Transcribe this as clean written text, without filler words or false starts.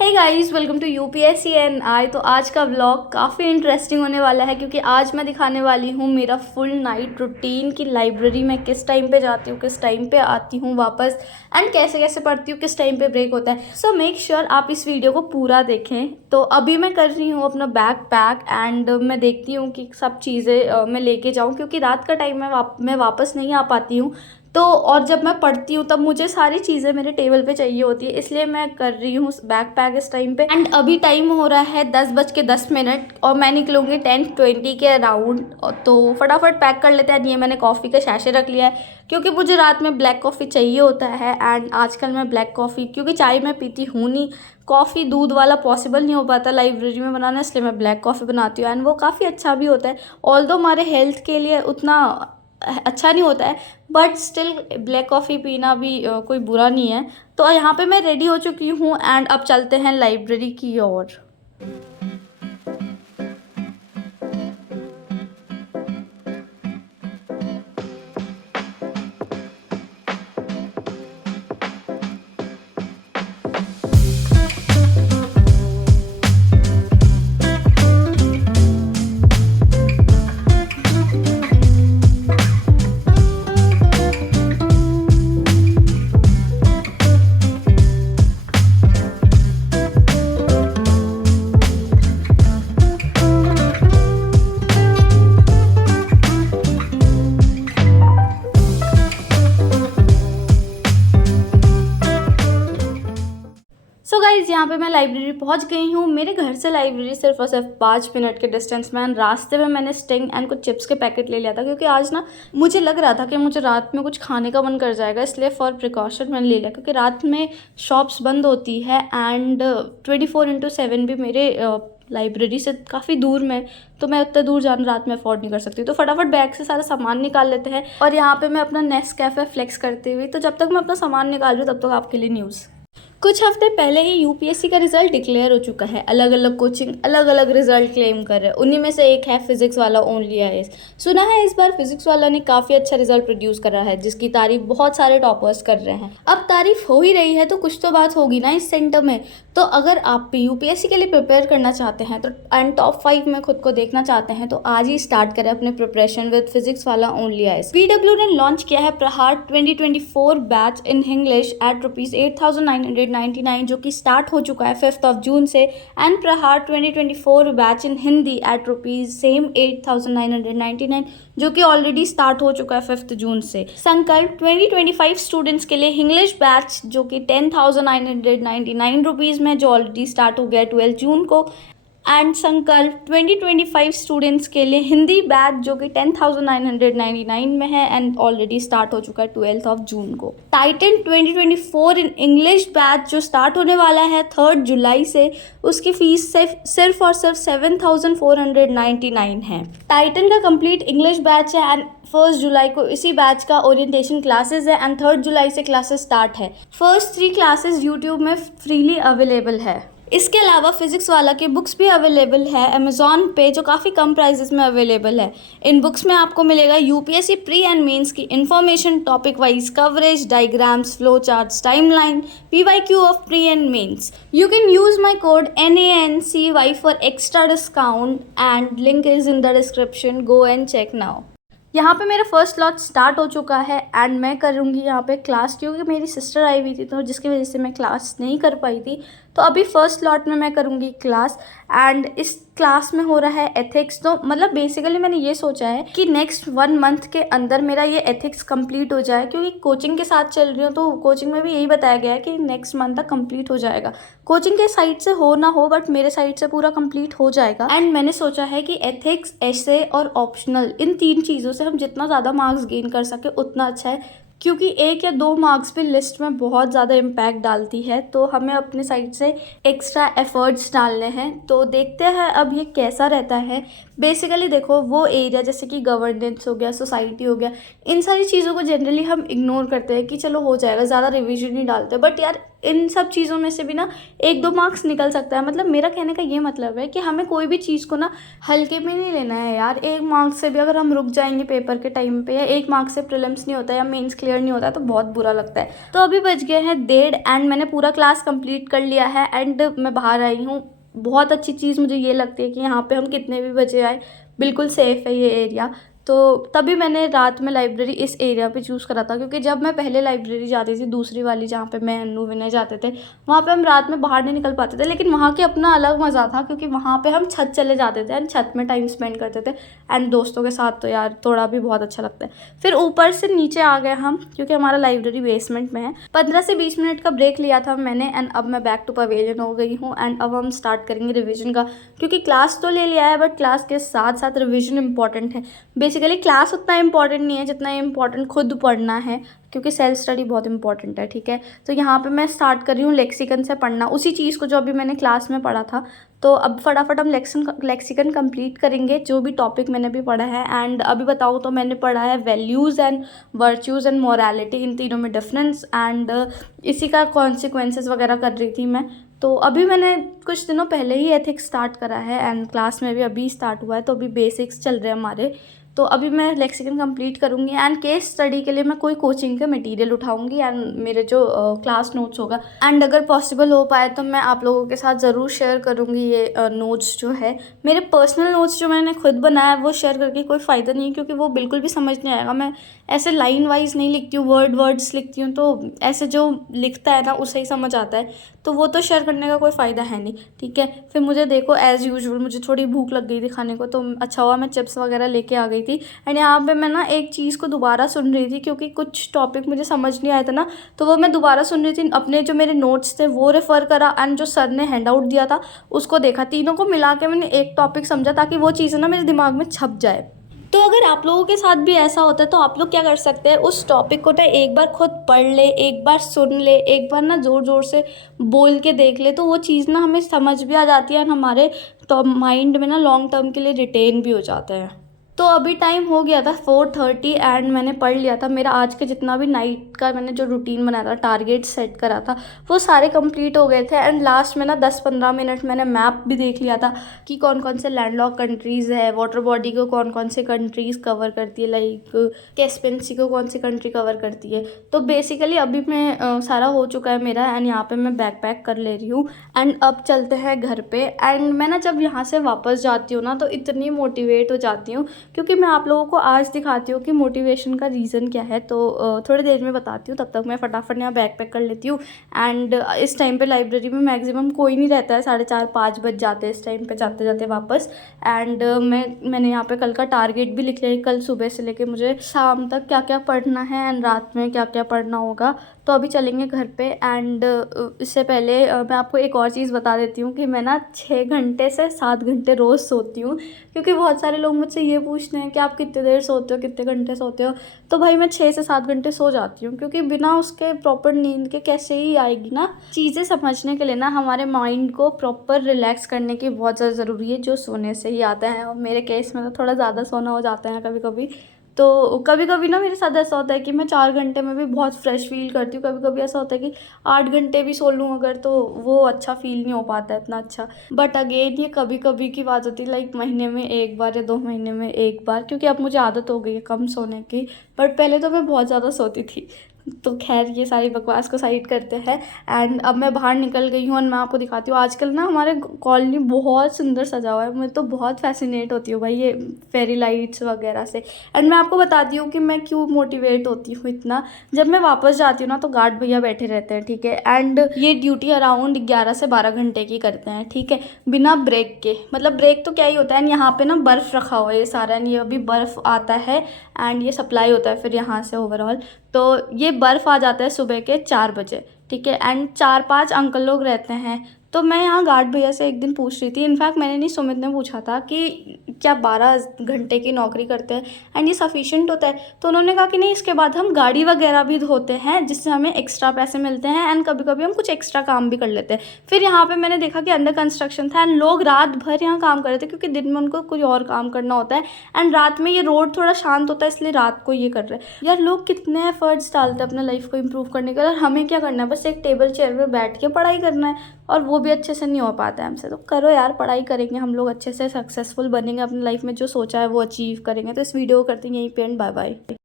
Hey guys, welcome to UPSC and I. तो आज का व्लॉग काफ़ी इंटरेस्टिंग होने वाला है क्योंकि आज मैं दिखाने वाली हूँ मेरा फुल नाइट रूटीन की लाइब्रेरी में किस टाइम पे जाती हूँ, किस टाइम पे आती हूँ वापस एंड कैसे कैसे पढ़ती हूँ, किस टाइम पे ब्रेक होता है। सो मेक श्योर आप इस वीडियो को पूरा देखें। तो अभी मैं कर रही हूँ अपना बैग पैक एंड मैं देखती हूँ कि सब चीज़ें मैं लेके जाऊँ क्योंकि रात का टाइम मैं वापस नहीं आ पाती हूँ। तो और जब मैं पढ़ती हूँ तब मुझे सारी चीज़ें मेरे टेबल पे चाहिए होती है, इसलिए मैं कर रही हूँ बैग पैक इस टाइम पे। एंड अभी टाइम हो रहा है 10:10 और मैं निकलूँगी 10:20 के अराउंड। तो फटाफट पैक कर लेते हैं। ये मैंने कॉफ़ी का शैशे रख लिया है क्योंकि मुझे रात में ब्लैक कॉफ़ी चाहिए होता है। एंड आजकल मैं ब्लैक कॉफ़ी, क्योंकि चाय मैं पीती हूँ नहीं, कॉफ़ी दूध वाला पॉसिबल नहीं हो पाता लाइब्रेरी में बनाना, इसलिए मैं ब्लैक कॉफ़ी बनाती हूँ एंड वो काफ़ी अच्छा भी होता है। ऑल्दो हमारे हेल्थ के लिए उतना अच्छा नहीं होता है, बट स्टिल ब्लैक कॉफ़ी पीना भी कोई बुरा नहीं है। तो यहाँ पे मैं रेडी हो चुकी हूँ एंड अब चलते हैं लाइब्रेरी की ओर। सो गाइज, यहाँ पे मैं लाइब्रेरी पहुँच गई हूँ। मेरे घर से लाइब्रेरी सिर्फ और सिर्फ 5 मिनट के डिस्टेंस में। रास्ते में मैंने स्टिंग एंड कुछ चिप्स के पैकेट ले लिया था क्योंकि आज ना मुझे लग रहा था कि मुझे रात में कुछ खाने का मन कर जाएगा, इसलिए फॉर प्रिकॉशन मैंने ले लिया क्योंकि रात में शॉप्स बंद होती है एंड 24/7 भी मेरे लाइब्रेरी से काफ़ी दूर में, तो मैं उतना दूर जाना रात में अफोर्ड नहीं कर सकती। तो फटाफट बैग से सारा सामान निकाल लेते हैं। और यहाँ पे मैं अपना नेस्कैफे फ्लेक्स करते हुए, तो जब तक मैं अपना सामान निकाल रही हूँ तब तक आपके लिए न्यूज़। कुछ हफ्ते पहले ही यूपीएससी का रिजल्ट डिक्लेयर हो चुका है। अलग अलग कोचिंग अलग अलग रिजल्ट क्लेम कर रहे हैं। उन्हीं में से एक है फिजिक्स वाला ओनली आईएएस। सुना है इस बार फिजिक्स वाला ने काफ़ी अच्छा रिजल्ट प्रोड्यूस करा है, जिसकी तारीफ बहुत सारे टॉपर्स कर रहे हैं। अब तारीफ हो ही रही है तो कुछ तो बात होगी ना इस सेंटर में। तो अगर आप भी यूपीएससी के लिए प्रिपेयर करना चाहते हैं तो एंड टॉप 5 में खुद को देखना चाहते हैं तो आज ही स्टार्ट करें अपने प्रिपरेशन विद फिजिक्स वाला ओनली आईएएस। पीडब्ल्यू ने लॉन्च किया है प्रहार 2024 बैच इन इंग्लिश एट ₹8,999, जो कि स्टार्ट हो चुका है 5 जून से। एंड प्रहार 2024 बैच इन हिंदी एट ₹8,999, जो कि ऑलरेडी स्टार्ट हो चुका है 5 जून से। संकल्प 2025 स्टूडेंट्स के लिए इंग्लिश बैच जो कि ₹10,999 में, जो ऑलरेडी स्टार्ट हो गया 12 जून को। एंड संकल्प 2025 स्टूडेंट्स के लिए हिंदी बैच जो कि 10,999 में है एंड ऑलरेडी स्टार्ट हो चुका है 12 जून को। टाइटन 2024 इन इंग्लिश बैच जो स्टार्ट होने वाला है 3 जुलाई से, उसकी फीस सिर्फ और सिर्फ 7,499 है। टाइटन का कंप्लीट इंग्लिश बैच है एंड 1 जुलाई को इसी बैच का ओरिएंटेशन क्लासेस है एंड 3 जुलाई से क्लासेस स्टार्ट है। फर्स्ट 3 क्लासेस यूट्यूब में फ्रीली अवेलेबल है। इसके अलावा फिजिक्स वाला की बुक्स भी अवेलेबल है अमेजॉन पे, जो काफ़ी कम प्राइसेस में अवेलेबल है। इन बुक्स में आपको मिलेगा यूपीएससी प्री एंड मेंस की information, topic wise coverage, diagrams, flow charts, timeline, PYQ of pre and mains. You can use my code NANCY for extra discount and link is in the description. Go and check now. यहाँ पे मेरा first lot start हो चुका है and मैं करूँगी यहाँ पे क्लास, क्योंकि मेरी सिस्टर आई हुई थी तो जिसकी वजह से मैं क्लास नहीं कर पाई थी। तो अभी फर्स्ट लॉट में मैं करूँगी क्लास एंड इस क्लास में हो रहा है एथिक्स। तो मतलब बेसिकली मैंने ये सोचा है कि नेक्स्ट 1 मंथ के अंदर मेरा ये एथिक्स कंप्लीट हो जाए, क्योंकि कोचिंग के साथ चल रही हूँ तो कोचिंग में भी यही बताया गया है कि नेक्स्ट मंथ तक कंप्लीट हो जाएगा। कोचिंग के साइड से हो ना हो बट मेरे साइड से पूरा कंप्लीट हो जाएगा। एंड मैंने सोचा है कि एथिक्स, एसे और ऑप्शनल, इन 3 चीज़ों से हम जितना ज़्यादा मार्क्स गेन कर सके उतना अच्छा है, क्योंकि 1 या 2 मार्क्स भी लिस्ट में बहुत ज़्यादा इम्पैक्ट डालती है। तो हमें अपने साइड से एक्स्ट्रा एफर्ट्स डालने हैं। तो देखते हैं अब ये कैसा रहता है। बेसिकली देखो, वो एरिया जैसे कि गवर्नेंस हो गया, सोसाइटी हो गया, इन सारी चीज़ों को जनरली हम इग्नोर करते हैं कि चलो हो जाएगा, ज़्यादा रिविजन नहीं डालते। बट यार इन सब चीज़ों में से भी ना 1-2 मार्क्स निकल सकता है। मतलब मेरा कहने का ये मतलब है कि हमें कोई भी चीज़ को ना हल्के में नहीं लेना है यार। 1 मार्क्स से भी अगर हम रुक जाएंगे पेपर के टाइम पे, या 1 मार्क्स से प्रीलिम्स नहीं होता या मेंस क्लियर नहीं होता, तो बहुत बुरा लगता है। तो अभी बज गए हैं 1:30 एंड मैंने पूरा क्लास कंप्लीट कर लिया है एंड मैं बाहर आई हूँ। बहुत अच्छी चीज़ मुझे ये लगती है कि यहाँ पे हम कितने भी बजे आए, बिल्कुल सेफ़ है ये एरिया। तो तभी मैंने रात में लाइब्रेरी इस एरिया पे चूज़ करा था, क्योंकि जब मैं पहले लाइब्रेरी जाती थी, दूसरी वाली जहाँ पे मैं, अन्नू, विनय जाते थे, वहाँ पे हम रात में बाहर नहीं निकल पाते थे। लेकिन वहाँ के अपना अलग मज़ा था, क्योंकि वहाँ पे हम छत चले जाते थे एंड छत में टाइम स्पेंड करते थे एंड दोस्तों के साथ। तो यार थोड़ा भी बहुत अच्छा लगता है। फिर ऊपर से नीचे आ गए हम, क्योंकि हमारा लाइब्रेरी बेसमेंट में है। 15 से 20 मिनट का ब्रेक लिया था मैंने एंड अब मैं बैक टू पवेलियन हो गई हूँ एंड अब हम स्टार्ट करेंगे रिविजन का। क्योंकि क्लास तो ले लिया है, बट क्लास के साथ साथ रिविजन इंपॉर्टेंट है। बेसिकली क्लास उतना इंपॉर्टेंट नहीं है जितना इंपॉर्टेंट खुद पढ़ना है, क्योंकि सेल्फ स्टडी बहुत इंपॉर्टेंट है। ठीक है, तो यहाँ पे मैं स्टार्ट कर रही हूँ लेक्सिकन से पढ़ना, उसी चीज़ को जो अभी मैंने क्लास में पढ़ा था। तो अब फटाफट हम लेक्सिकन कंप्लीट करेंगे, जो भी टॉपिक मैंने भी पढ़ा है। एंड अभी बताऊँ तो मैंने पढ़ा है values and virtues and morality, इन तीनों में डिफरेंस एंड इसी का कॉन्सिक्वेंसेस वगैरह कर रही थी मैं। तो अभी मैंने कुछ दिनों पहले ही एथिक्स स्टार्ट करा है एंड क्लास में भी अभी स्टार्ट हुआ है, तो अभी बेसिक्स चल रहे हैं हमारे। तो अभी मैं लेक्सिकन कंप्लीट करूँगी एंड केस स्टडी के लिए मैं कोई कोचिंग का मटेरियल उठाऊँगी एंड मेरे जो क्लास नोट्स होगा, एंड अगर पॉसिबल हो पाए तो मैं आप लोगों के साथ ज़रूर शेयर करूँगी ये नोट्स जो है। मेरे पर्सनल नोट्स जो मैंने खुद बनाया वो शेयर करके कोई फ़ायदा नहीं है, क्योंकि वो बिल्कुल भी समझ नहीं आएगा। मैं ऐसे लाइन वाइज नहीं लिखती हूँ, वर्ड्स लिखती हूँ, तो ऐसे जो लिखता है ना उसे ही समझ आता है, तो वो तो शेयर करने का कोई फ़ायदा है नहीं। ठीक है, फिर मुझे देखो एज़ यूजुअल मुझे थोड़ी भूख लग गई थी खाने को, तो अच्छा हुआ मैं चिप्स वगैरह लेके आ गई थी। एंड यहाँ पे मैं ना एक चीज़ को दोबारा सुन रही थी, क्योंकि कुछ टॉपिक मुझे समझ नहीं आया था ना, तो वो मैं दोबारा सुन रही थी। अपने जो मेरे नोट्स थे वो रेफ़र करा एंड जो सर ने हैंड आउट दिया था उसको देखा, तीनों को मिला के मैंने एक टॉपिक समझा, ताकि वो चीज़ें ना मेरे दिमाग में छप जाए। तो अगर आप लोगों के साथ भी ऐसा होता है तो आप लोग क्या कर सकते हैं, उस टॉपिक को ना एक बार खुद पढ़ ले, एक बार सुन ले, एक बार ना ज़ोर ज़ोर से बोल के देख ले, तो वो चीज़ ना हमें समझ भी आ जाती है और हमारे तो माइंड में ना लॉन्ग टर्म के लिए रिटेन भी हो जाता है। तो अभी टाइम हो गया था 4:30 एंड मैंने पढ़ लिया था। मेरा आज के जितना भी नाइट का मैंने जो रूटीन बनाया था, टारगेट सेट करा था, वो सारे कंप्लीट हो गए थे। एंड लास्ट में ना 10-15 मिनट मैंने मैप भी देख लिया था कि कौन कौन से लैंडलॉक कंट्रीज़ है, वाटर बॉडी को कौन कौन से कंट्रीज़ कवर करती है, लाइक कैस्पियन सी को कौन सी कंट्री कवर करती है। तो बेसिकली अभी मैं सारा हो चुका है मेरा एंड यहाँ पर मैं बैग पैक कर ले रही हूँ एंड अब चलते हैं घर पर। एंड मैं ना जब यहाँ से वापस जाती हूँ ना तो इतनी मोटिवेट हो जाती हूँ, क्योंकि मैं आप लोगों को आज दिखाती हूँ कि मोटिवेशन का रीज़न क्या है। तो थोड़ी देर में बताती हूँ, तब तक मैं फटाफट यहाँ बैग पैक कर लेती हूँ। एंड इस टाइम पे लाइब्रेरी में मैक्सिमम कोई नहीं रहता है, 4:30-5 बज जाते हैं इस टाइम पे जाते जाते वापस। एंड मैंने यहाँ पे कल का टारगेट भी लिख लिया है, कल सुबह से लेके मुझे शाम तक क्या क्या पढ़ना है एंड रात में क्या क्या पढ़ना होगा। तो अभी चलेंगे घर पे। एंड इससे पहले मैं आपको एक और चीज़ बता देती हूँ कि मैं ना 6 घंटे से 7 घंटे रोज़ सोती हूँ, क्योंकि बहुत सारे लोग मुझसे ये पूछते हैं कि आप कितने देर सोते हो, कितने घंटे सोते हो। तो भाई मैं 6 से 7 घंटे सो जाती हूँ, क्योंकि बिना उसके प्रॉपर नींद के कैसे ही आएगी ना। चीज़ें समझने के लिए ना हमारे माइंड को प्रॉपर रिलैक्स करने की बहुत ज़्यादा ज़रूरी है, जो सोने से ही आता है। और मेरे केस में तो थोड़ा ज़्यादा सोना हो जाता है कभी कभी। तो कभी कभी ना मेरे साथ ऐसा होता है कि मैं 4 घंटे में भी बहुत फ्रेश फील करती हूँ। कभी कभी ऐसा होता है कि 8 घंटे भी सो लूँ अगर, तो वो अच्छा फील नहीं हो पाता है इतना अच्छा। बट अगेन ये कभी कभी की बात होती है, लाइक महीने में 1 बार या 2 महीने में 1 बार, क्योंकि अब मुझे आदत हो गई है कम सोने की। बट पहले तो मैं बहुत ज़्यादा सोती थी। तो खैर ये सारी बकवास को साइड करते हैं। एंड अब मैं बाहर निकल गई हूँ और मैं आपको दिखाती हूँ। आजकल ना हमारे कॉलोनी बहुत सुंदर सजा हुआ है, मैं तो बहुत फैसिनेट होती हूँ भाई ये फेरी लाइट्स वगैरह से। एंड मैं आपको बताती हूँ कि मैं क्यों मोटिवेट होती हूँ इतना। जब मैं वापस जाती हूँ ना तो गार्ड भैया बैठे रहते हैं, ठीक है। एंड ये ड्यूटी अराउंड 11 से 12 घंटे की करते हैं, ठीक है, बिना ब्रेक के। मतलब ब्रेक तो क्या ही होता है। एंड यहाँ पे ना बर्फ़ रखा हुआ है ये सारा, ये अभी बर्फ़ आता है एंड ये सप्लाई होता है फिर यहाँ से ओवरऑल। तो ये बर्फ़ आ जाता है सुबह के 4 बजे, ठीक है। एंड 4-5 अंकल लोग रहते हैं, तो मैं यहाँ गार्ड भैया से एक दिन पूछ रही थी, इनफैक्ट मैंने नहीं, सुमित ने पूछा था कि क्या 12 घंटे की नौकरी करते हैं एंड ये सफिशिएंट होता है? तो उन्होंने कहा कि नहीं, इसके बाद हम गाड़ी वगैरह भी धोते हैं जिससे हमें एक्स्ट्रा पैसे मिलते हैं एंड कभी कभी हम कुछ एक्स्ट्रा काम भी कर लेते हैं। फिर यहाँ पे मैंने देखा कि अंडर कंस्ट्रक्शन था एंड लोग रात भर यहाँ काम कर रहे थे क्योंकि दिन में उनको कुछ और काम करना होता है एंड रात में ये रोड थोड़ा शांत होता है, इसलिए रात को ये कर रहे हैं। यार लोग कितने एफर्ट्स डालते हैं अपने लाइफ को इम्प्रूव करने के लिए, और हमें क्या करना है, बस एक टेबल चेयर पर बैठ के पढ़ाई करना है, और वो भी अच्छे से नहीं हो पाता है हमसे। तो करो यार, पढ़ाई करेंगे हम लोग, अच्छे से सक्सेसफुल बनेंगे अपनी लाइफ में, जो सोचा है वो अचीव करेंगे। तो इस वीडियो को करते हैं यहीं पे एंड बाय बाय।